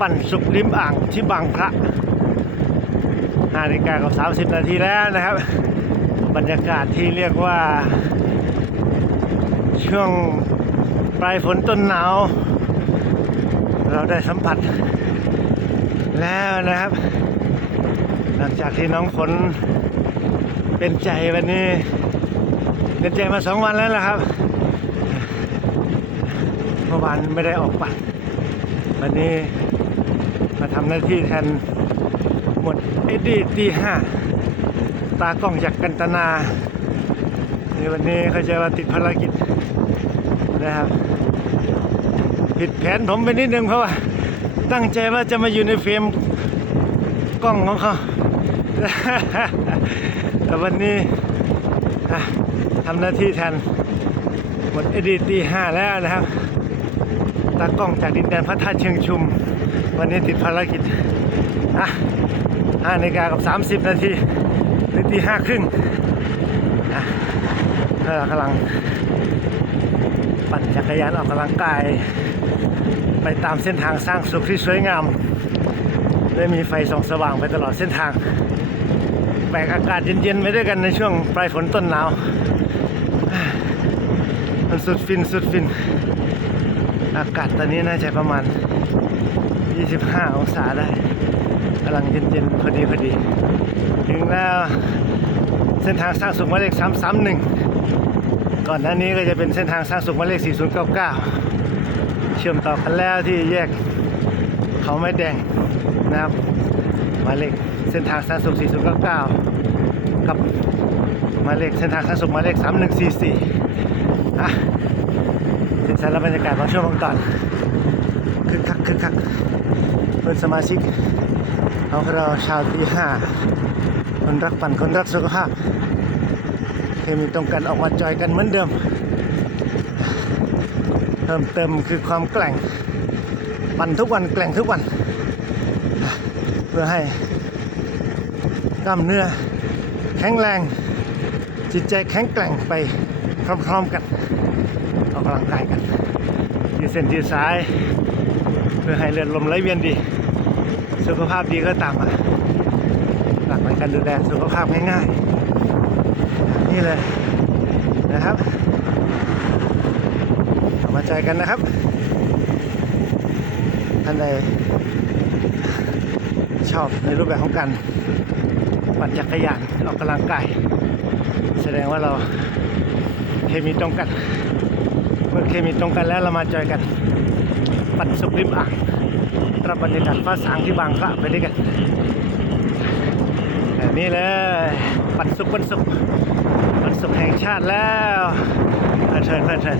ปั่นสุกริมอ่างที่บางพระห้านาฬิกากับสามสิบนาทีแล้วนะครับ บรรยากาศที่เรียกว่า ช่วงปลายฝนต้นหนาว เราได้สัมผัส แล้วนะครับ หลังจากที่น้องฝนเป็นใจวันนี้ เป็นใจมาสองวันแล้วล่ะครับเมื่อวานไม่ได้ออกปั่นวันนี้ มาทำหน้าที่แทนหมดเอ็ดดี้ตีห้าตากล้องจากกันตนาในวันนี้เขาจะมาติดภารกิจนะครับ ผิดแผนผมไปนิดนึงเพราะว่า ตั้งใจว่าจะมาอยู่ในเฟรมกล้องของเขาแต่วันนี้ทำหน้าที่แทนหมดเอดีตีห้าแล้วนะครับ ตากล้องจากดินแดนพระธาตุเชิงชุม วันนี้ติดภารกิจอะห้านาฬิกากับ 30 นาทีหรือตีห้าครึ่งอะเรากำลัง ปั่นจักรยานออกกำลังกาย ไปตามเส้นทางสร้างสุขที่สวยงามและมีไฟส่องสว่างไปตลอดเส้นทาง แบกอากาศเย็นๆไปด้วยกันในช่วงปลายฝนต้นหนาว มันสุดฟินสุดฟิน อากาศตอนนี้น่าจะประมาณ 25 องศาได้กำลังเย็นๆพอดีพอดี ถึงแล้วเส้นทางสร้างสุขหมายเลข 331 ก่อนหน้านี้ก็จะเป็นเส้นทางสร้างสุขหมายเลข 4099 เชื่อมต่อกันแล้วที่แยกเขาไม้แดงนะครับมาเลขเส้นทางสร้างสุข 4099 กับมาเลขเส้นทางสร้างสุขหมายเลข 3144อะ สินสารบรรยากาศบางช่วงบางตอนคึกคักคึกคักเพื่อนสมาชิกของเราชาวตีห้าคนรักปั่นคนรักสุขภาพเคมีตรงกันออกมาจอยกันเหมือนเดิมเพิ่มเติมคือความแกร่งปั่นทุกวันแกร่งทุกวัน เพื่อให้กล้ามเนื้อแข็งแรง จิตใจแข็งแกร่งไป พร้อมๆกันออกกำลังกายกันยืดเส้นยืดสาย เพื่อให้เลือดลมไหลเวียนดี สุขภาพดีก็ตามมาหลักในการดูแลสุขภาพง่ายๆ นี่เลยนะครับเอามาใจกันนะครับท่านใดชอบในรูปแบบของการปั่นจักรยานออกกำลังกายแสดงว่าเรา เคมีตรงกันเมื่อเคมีตรงกันแล้วเรามาจอยกัน ปัดสุกริมอ่างรับบรรยากาศฟ้าสางที่บางพระไปด้วยกันแบบนี้เลยปัดสุกปัดสุกปัดสุกแห่งชาติแล้วเพลินเพลินเพลิน